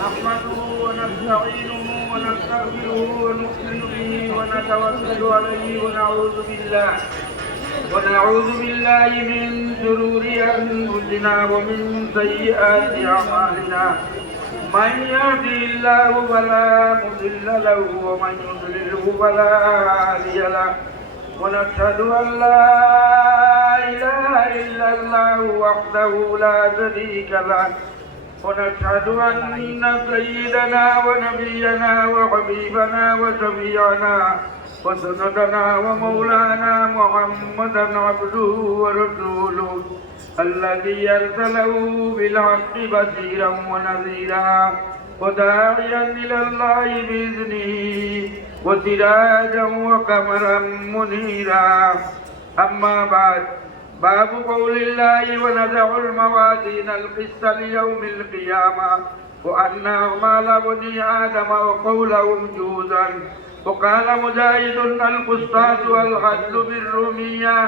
نحمده ونستعينه ونستغفره ونؤمن به ونتوكل عليه ونعوذ بالله من شرور أنفسنا ومن سيئات أعمالنا من يهده الله فلا مضل له ومن يضلله فلا هادي له ونشهد أن لا إله إلا الله وحده لا شريك له ونشهد أن سيدنا ونبينا وحبيبنا وشفيعنا وسندنا ومولانا محمدا عبده ورسوله الذي أرسله بالحق بشيرا ونذيرا وداعيا إلى الله بإذنه وسراجا وقمرا منيرا. أما بعد، باب قول الله ونضع الموازين القسط ليوم القيامة وأن أعمال بني آدم وقولهم جوزا. وقال مجاهد القسطاس والعدل بالرومية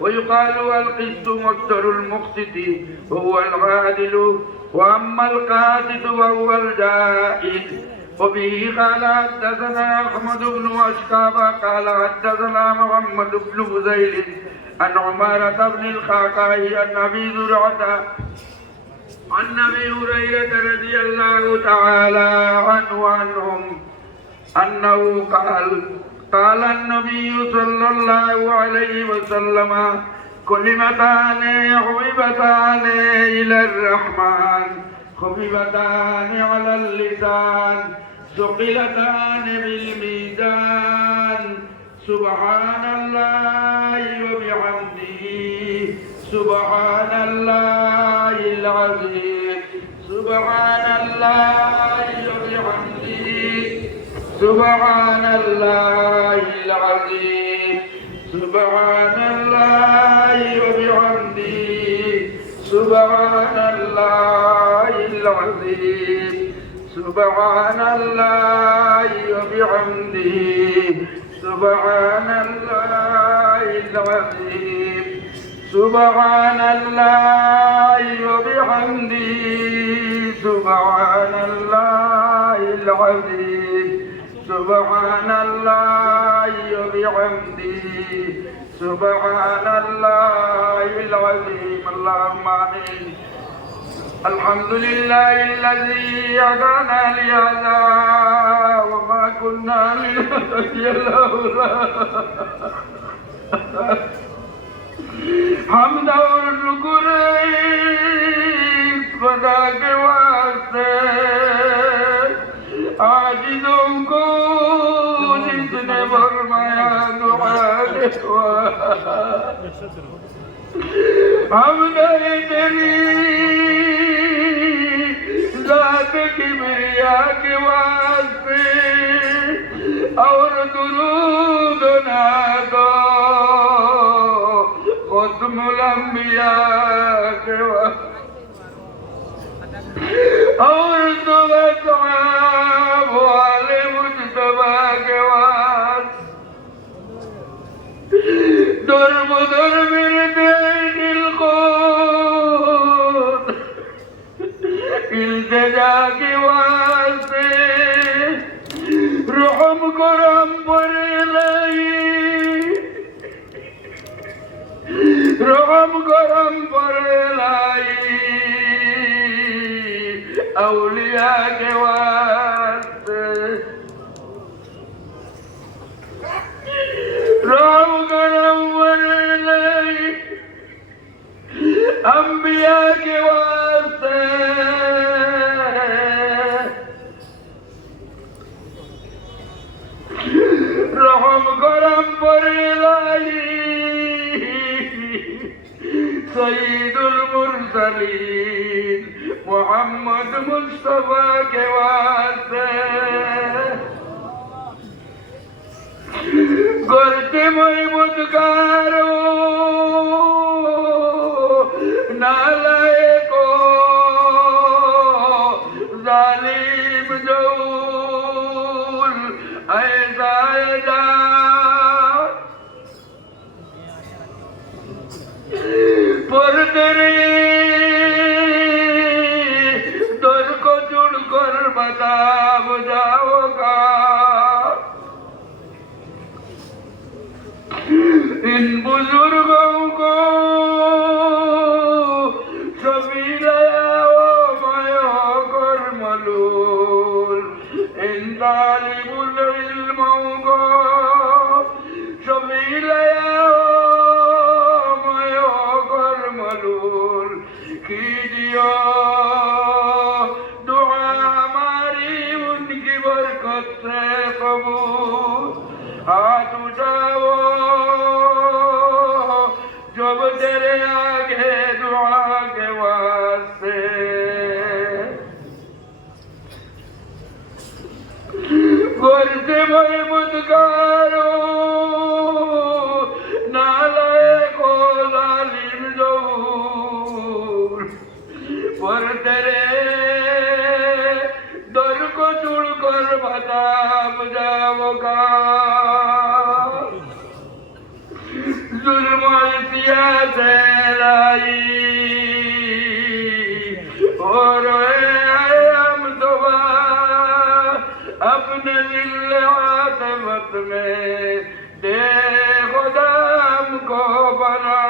ويقال القسط مصدر المقسط وهو العادل وأما القاسط وهو الجائز. وبه قال حدثنا أحمد بن أشكاب قال حدثنا محمد بن فضيل عن عمارة بن الخعقاء عن أبي زرعة عن أبي هريرة رضي الله تعالى عنهم أنه قال النبي صلى الله عليه وسلم كلمتان حبيبتان إلى الرحمن خفيفتان على اللسان ثقلتان بالميزان سبحان الله وبحمده سبحان الله العظيم سبحان الله وبحمده سبحان الله العظيم سبحان الله وبحمده سبحان الله العظيم سبحان الله وبحمده سبحان الله العظيم سبحان الله وبحمده سبحان الله العظيم سبحان الله وبحمده سبحان الله العظيم. اللهم آمين. الحمد لله الذي هدانا لهذا وما كنا لنهتدي لولا حمد और शुक्र खुदा के वास्ते आजिज़ों को जिसने फरमाया हमने तेरी ज़ात किबरिया के वास्ते और दुरूद नादो खुतमुल अंबिया के और सुबह वाले मुस्तफा के वास्ते दुर बुदुर मेरे दिल को इल्तिजा के वास्ते रहम करम पर लाई रहम करम पर लाई औलिया के वास्ते रहम करम पर लाई अंबिया के वास्ते रहम करम पर लाई सईदुल मुरसलीन मोहम्मद मुस्तफा के वास्ते करते महमूदगारो नालायको जालिम जऊल ऐसा पर तेरे दर को जुड़ कर बता बुझाओगा इन बुजुर्गों को सभी लाओ मैं होकर मलूल इन तालिबुल इल्मों को सभी लाओ मैं होकर मलूल कीजियो दुआ हमारी उनकी बरकत से कबूल हाथ उठाओ जब तेरे आगे दुआ के वास्ते गुरसे महमूदगारो नालायको जालिम जहूर पर तेरे दर को छोड़कर बता बुझाओगा जुल्म से लाई और हम तो अपने दिल आतमत में दे खुदा हमको बना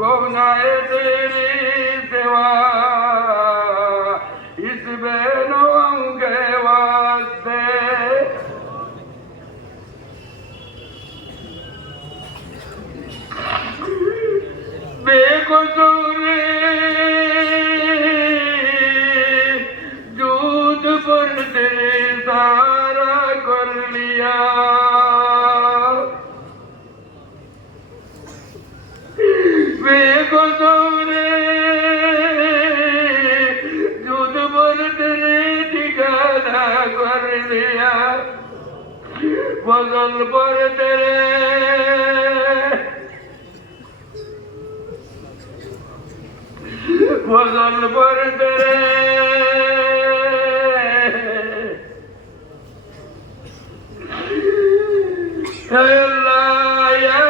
कौन है तेरी सेवा इस बहनों के वास्ते बेकसूरे दूध पर तेरे सारा कर लिया बेकसूरे दूध पर तेरे ठिकाना कर लिया फजल पर तेरे फजल पर तेरे अल्लाह या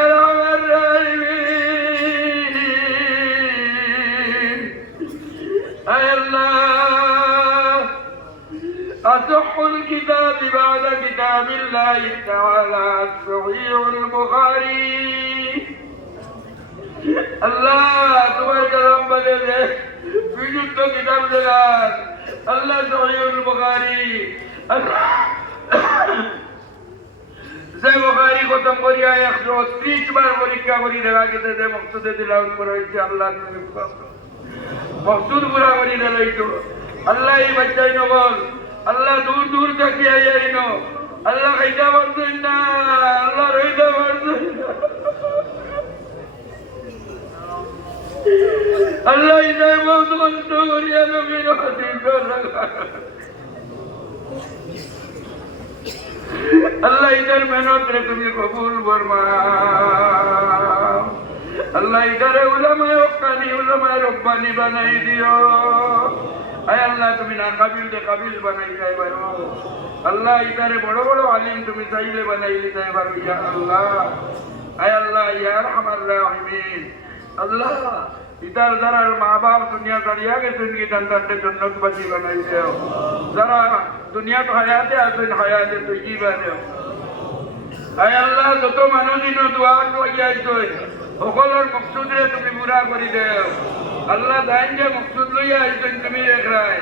أصح الكتاب بعد كتاب الله تعالى صحيح البخاري الله তোমার কালাম বলে যে বিশুদ্ধ কিতাব দিলাম আল্লাহ সহিহুল বুখারী যে বুখারী খতম করিয়া 130 বার পরীক্ষা করি দেওয়া গেছে যে মকসুদে দিলাম করা হয়েছে আল্লাহ মকসুদ পুরা করি দিলাইতো আল্লাহ এই বাচ্চাই নবল আল্লাহ দূর দূর থেকে আইনো আল্লাহ খাইতে পারছেন না আল্লাহ রইতে পারছেন না আল্লাহ ইদায় বহুত কষ্ট করিয়া নবীর হাদিস আল্লাহ ইদার মেহনত রে তুমি কবুল ফরমাও আল্লাহ ইদারে উলামায়ে হক্কানি উলামায়ে রব্বানি বানাই দিও আয় আল্লাহ তুমি না কাবিল দে কাবিল বানাই যাই পারো আল্লাহ ইদারে বড় বড় আলিম তুমি চাইলে বানাই দিতে পারো ইয়া আল্লাহ আয় আল্লাহ ইয়া আরহামার রাহিমিন আল্লাহ ইদার যারা মা বাপ দুনিয়া দাঁড়িয়ে গেছেন কি তান্তারদের জন্নতবাসী বানাই দেও যারা দুনিয়াত হায়াতে আছেন হায়াতে তৈবা দেও আয় আল্লাহ যত মানুষই দোয়া লাগিয়াইছই সকলের মকসুদরে তুমি পুরা করে দেও আল্লাহ দাইন যে মকসুদ লইয়া আইছেন তুমি দেখরাই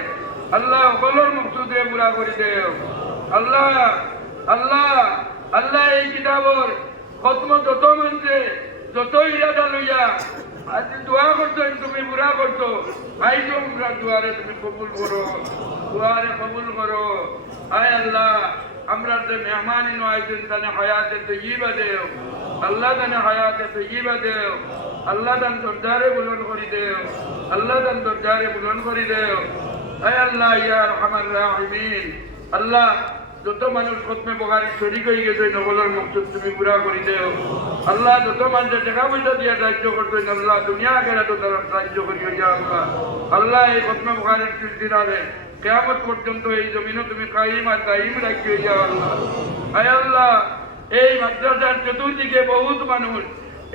আল্লাহ সকলের মকসুদরে পুরা করে দেও আল্লাহ আল্লাহ আল্লাহ এই কিতাবর খতম যত মানছে যত ইরাদা লইয়া আজ দোয়া করছেন তুমি পুরা করছো আইজো আমরা দুয়ারে তুমি কবুল করো দুয়ারে কবুল করো আয় আল্লাহ আমরা যে মেহমান ইনো আইছেন তানে হায়াতে তৈয়বা দেও আল্লাহ তানে হায়াতে তৈয়বা দেও আল্লাহ তান দরজারে বুলন্দ করি দেও আল্লাহ তান দরজারে বুলন্দ করি দেও আয় আল্লাহ ইয়া আরহামার রাহিমিন আল্লাহ যত মানুষ খতমে বুখারী শরীক হয়ে গেছে নকলের মকসুদ তুমি পুরা করে দেও আল্লাহ যত মানুষ টাকা পয়সা দিয়ে সাহায্য করতেন আল্লাহ দুনিয়া আখিরাতে তারা সাহায্য করিও ইয়া আল্লাহ আল্লাহ এই খতমে বুখারীর সিলসিলাতে কিয়ামত পর্যন্ত এই জমিনে তুমি কায়েম আর দায়ীম রাখিও ইয়া আল্লাহ আয় আল্লাহ এই মাদ্রাসার চতুর্দিকে বহুত মানুষ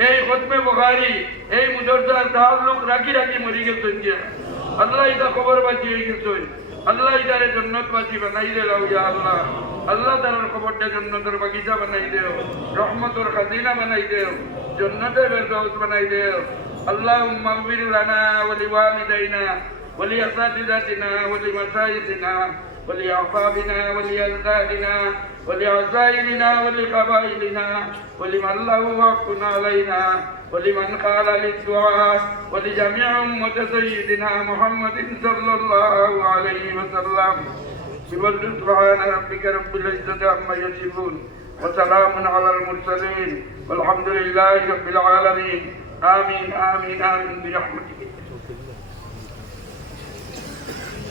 এই খতমে বুখারী এই মুদরসার তাআল্লুক রাখি রাখি মরি গেছেন আল্লাহ এটা খবর বাঁচিয়ে গেছে আল্লাহ ইদারে জন্নতবাসী বানাই দে লাও ইয়া আল্লাহ। আল্লাহ তার খবরটা জন্নতের বাগিচা বানাই দেও, রহমতের খাজিনা বানাই দেও, জন্নতের ফেরদৌস বানাই দেও। اللهم اغفر لنا ولوالدينا ولأساتذتنا ولمشايخنا ولأحبابنا ولأزواجنا ولعزائرنا ولقبائلنا ولمن له حق علينا ولمن قال للدعاء ولجميع أمة سيدنا محمد صلى الله عليه وسلم. سبحان ربك رب العزة عما يصفون وسلام على المرسلين والحمد لله رب العالمين. آمين آمين آمين برحمتك.